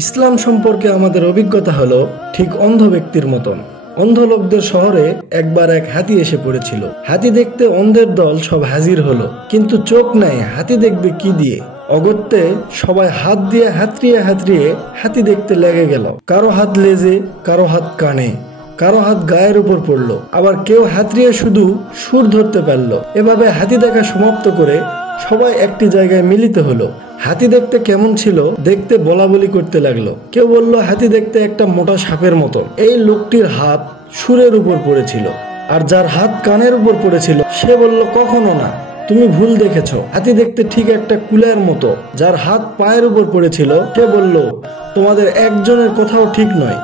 ইসলাম সম্পর্কে আমাদের অভিজ্ঞতা হলো ঠিক অন্ধ ব্যক্তির মতন। অন্ধ লোকদের শহরে একবার এক হাতি এসে পড়েছিল। হাতি দেখতে অন্ধের দল সব হাজির হলো, কিন্তু চোখ নাই, হাতি দেখবে কি দিয়ে? অগত্যে সবাই হাত দিয়ে হাতড়িয়ে হাতড়িয়ে হাতি দেখতে লেগে গেল। কারো হাত লেজে, কারো হাত কানে, কারো হাত গায়ের উপর পড়লো, আবার কেউ হাতড়িয়ে শুধু সুর ধরতে পারলো। এভাবে হাতি দেখা সমাপ্ত করে সবাই একটি জায়গায় মিলিত হলো। হাতি দেখতে কেমন ছিল দেখতে বলা বলি করতে লাগলো। কেউ বলল হাতি দেখতে একটা মোটা সাপের মতো। এই লোকটির হাত সুরের উপর পড়েছিল, আর যার হাত কানের উপর পড়েছিল সে বলল কখনো না, তুমি ভুল দেখেছ, হাতি দেখতে ঠিক একটা কুলার মতো। যার হাত পায়ের উপর পড়েছিল সে বলল তোমাদের একজনের কথাও ঠিক নয়,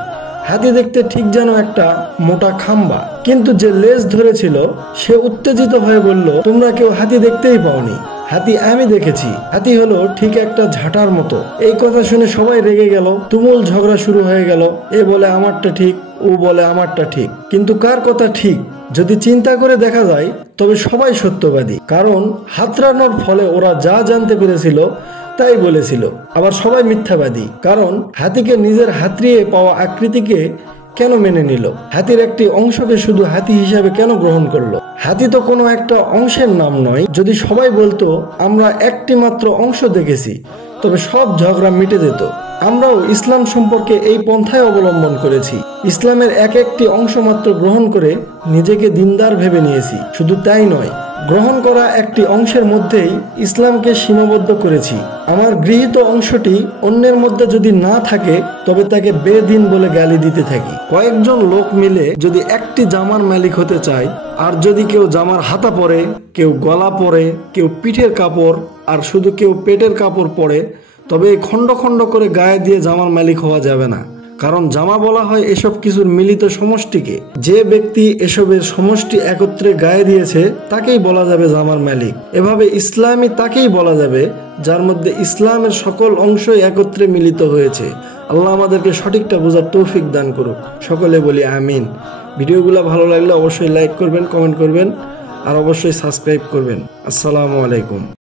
হাতি দেখতে ঠিক যেন একটা মোটা খাম্বা। কিন্তু যে লেজ ধরেছিল সে উত্তেজিত হয়ে বলল তোমরা কেউ হাতি দেখতেই পাওনি, হাতি আমি দেখেছি, হাতি হলো ঠিক একটা ঝাঁটার মতো। এই কথা শুনে সবাই রেগে গেল, তুমুল ঝগড়া শুরু হয়ে গেল। এ বলে আমারটা ঠিক, ও বলে আমারটা ঠিক। কিন্তু কার কথা ঠিক যদি চিন্তা করে দেখা যায় তবে সবাই সত্যবাদী, কারণ হাতড়ানোর ফলে ওরা যা জানতে পেরেছিল তাই বলেছিল। আবার সবাই মিথ্যাবাদী, কারণ হাতিকে নিজের হাতড়িয়ে পাওয়া আকৃতিকে কেন মেনে নিল? হাতির একটি অংশকে শুধু হাতি হিসাবে কেন গ্রহণ করলো? হাতি তো কোনো একটা অংশের নাম নয়। যদি সবাই বলতো আমরা একটি মাত্র অংশ দেখেছি তবে সব ঝগড়া মিটে যেত। আমরাও ইসলাম সম্পর্কে এই পন্থায় অবলম্বন করেছি। ইসলামের এক একটি অংশ মাত্র গ্রহণ করে নিজেকে দিনদার ভেবে নিয়েছি। শুধু তাই নয়, গ্রহণ করা একটি অংশের মধ্যেই ইসলামকে সীমাবদ্ধ করেছি। আমার গৃহীত অংশটি অন্যের মধ্যে যদি না থাকে তবে তাকে বেদিন বলে গালি দিতে থাকি। কয়েকজন লোক মিলে যদি একটি জামার মালিক হতে চায়, আর যদি কেউ জামার হাতা পরে, কেউ গলা পরে, কেউ পিঠের কাপড়, আর শুধু কেউ পেটের কাপড় পরে, তবে এই খণ্ড খণ্ড করে গায়ে দিয়ে জামার মালিক হওয়া যাবে না। কারণ জামা বলা হয় এসব কিছুর মিলিত সমষ্টিকে। যে ব্যক্তি এসবের সমষ্টি একত্রে গায়ে দিয়েছে তাকেই বলা যাবে জামার মালিক। এভাবে ইসলামী তাকেই বলা যাবে যার মধ্যে ইসলামের সকল অংশই একত্রে মিলিত হয়েছে। আল্লাহ আমাদেরকে সঠিকটা বোঝার তৌফিক দান করুক। সকলে বলি আমিন। ভিডিওগুলো ভালো লাগলে অবশ্যই লাইক করবেন, কমেন্ট করবেন, আর অবশ্যই সাবস্ক্রাইব করবেন। আসসালামু আলাইকুম।